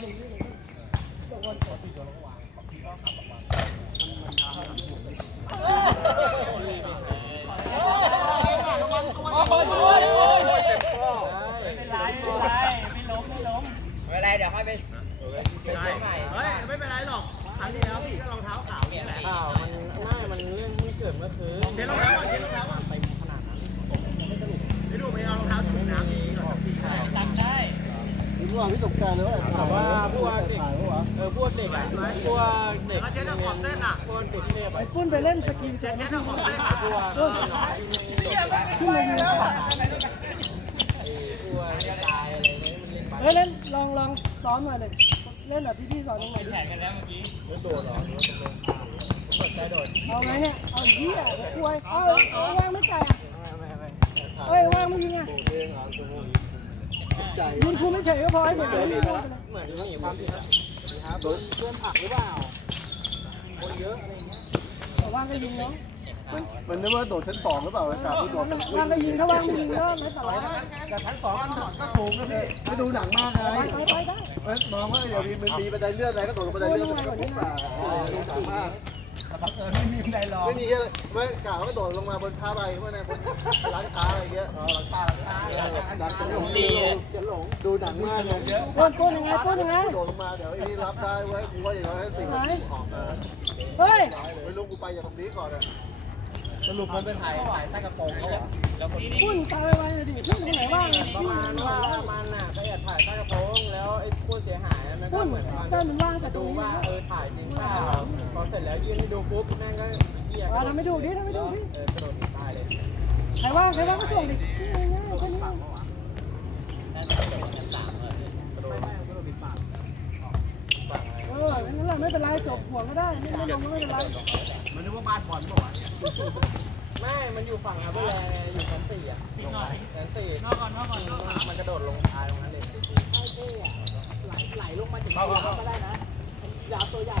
เดี๋ยวค่อยไปไม่เป็นไรหรอกครั้งที่แล้วพี่ก็รองเท้าขาวเนี่ยแหละมันไม่มันเรื่องมันเกิดเมื่อคืนว่าพี่ตกใจเลยถามว่าพวกเด็กเออพวกเด็กอ่ะพวกเด็กเช่นขอบเส้นอ่ะพวกเด็กเนี่ยไปปุ้นไปเล่นสกินเช่นขอบเส้นอ่พวกเด็กขึ้นเลยแพวกตายอะไรเลยเล่นลองลองซ้อมหน่อยเลยเล่นแบบพี่พี่สอนหน่อยแข่งกันแล้วเมื่อกี้โดดเอาไหมเนี่ย เอาเหี้ยเอาควายเอาวางไม่ใจอ่ะเอ้ยวางไม่ยิงอคุณคูไม่เฉยก็พอใเหมือนเดิมเหมือนเดิมือนเหมือนเหมืนเหือนเหมอนเหมือนเหมือนเหลือนอนเหมอนหมือนเหมือนเหมือนเหมือนเหมือนเหมือนเหมือนเอนเหมือนเหมือนเหมือนเหมือนเหมือนเนเหมือนเหมือนเหมือเหอนเหมือนมือนเหมือนเอนเหมือนเหมือนเหมือนเหมือเหมนเหมอนเหมือนเหมนเหมือนเมือนเอนเหมืนเหมือเหมือนมือนเหมือนเหมือนเหมเหมือนเหมอนเหมือนเหมือนเมืเหือนอนเหมือนเหมือนเเหือนเหมือไม่มีอะไรหรอกไม่มีอะไรยไม่กล่าวว่าโดดลงมาบนท้าใบเพราะไนร้านค้าอะไรเงี้ยร้านค้าร้านค้าดังจะหลงดีจะหลงดูนังมากเลยป้นป้นยังไงป้นยังไงโดดลงมา เดี๋ยวไอ้นี่รับได้ไว้กูว่าอย่างน้อย้สิ่งของมา เฮ้ยไปลุกกูไปอย่าตรงนี้ก่อนเลยสรุปมันเป็นถ่ายใต้กระโปรงเขาเหรอปุ้นตายไปเลยดิที่ไหนบ้าประมาณว่าประมาณน่ะก็อยากถ่ายใต้กระโปรง แล้วไอ้ผู้เสียหายนั้นก็เหมือนกันแต่มันว่างแดูว่าเออถ่ายดีแล้วยืนให้ดูปุ๊บแม่งก็เหี้ยทำไม่ถูดิทำไม่ถูกดิกระโดดตายเลย ใครว่าใครว่าก็ส่งดิ ง่ายง่ายคนนี้เออนั่นแหละไม่เป็นไรจบห่วงก็ได้ไม่ไม่ลงก็ไม่เป็นไรมันนึกว่าบ้าน่อลบอกว่าไม่ มันอยู่ฝั่งอะไรอยู่ชั้นสี่อะชั้นสี่นอกก่อนนอกก่อนนอกมันกระโดดลงท้ายตรงนั้นเลยไหลไหลลงมาจถึงตาวก็ได้นะยาวตัวใหญ่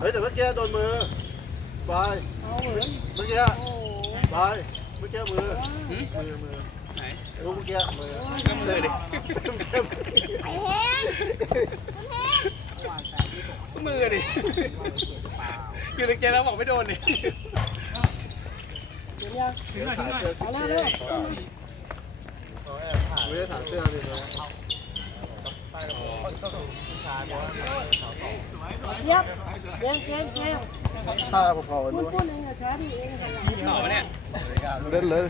เฮ้ยแต่เมื่อกี้โดนมือบายเมื่อกี้บายเมื่อกี้มือ มือมือไหนรู้เมื่อกี้ มือเมือดิมือดิอยู่ในเกล้าบอกไม่โดนดิเดี๋ยวเนี่ยถึงหน่อยถึงหน่อยเอาล่วเลยไม่ได้ถามเสื้อเลยนะใต้ระเบียงต้องส่งผู้ชายมาสาวสองเียบเียเียบถ้าคพอๆนเู่นหน่อไหมเนี่ยเล่นเลย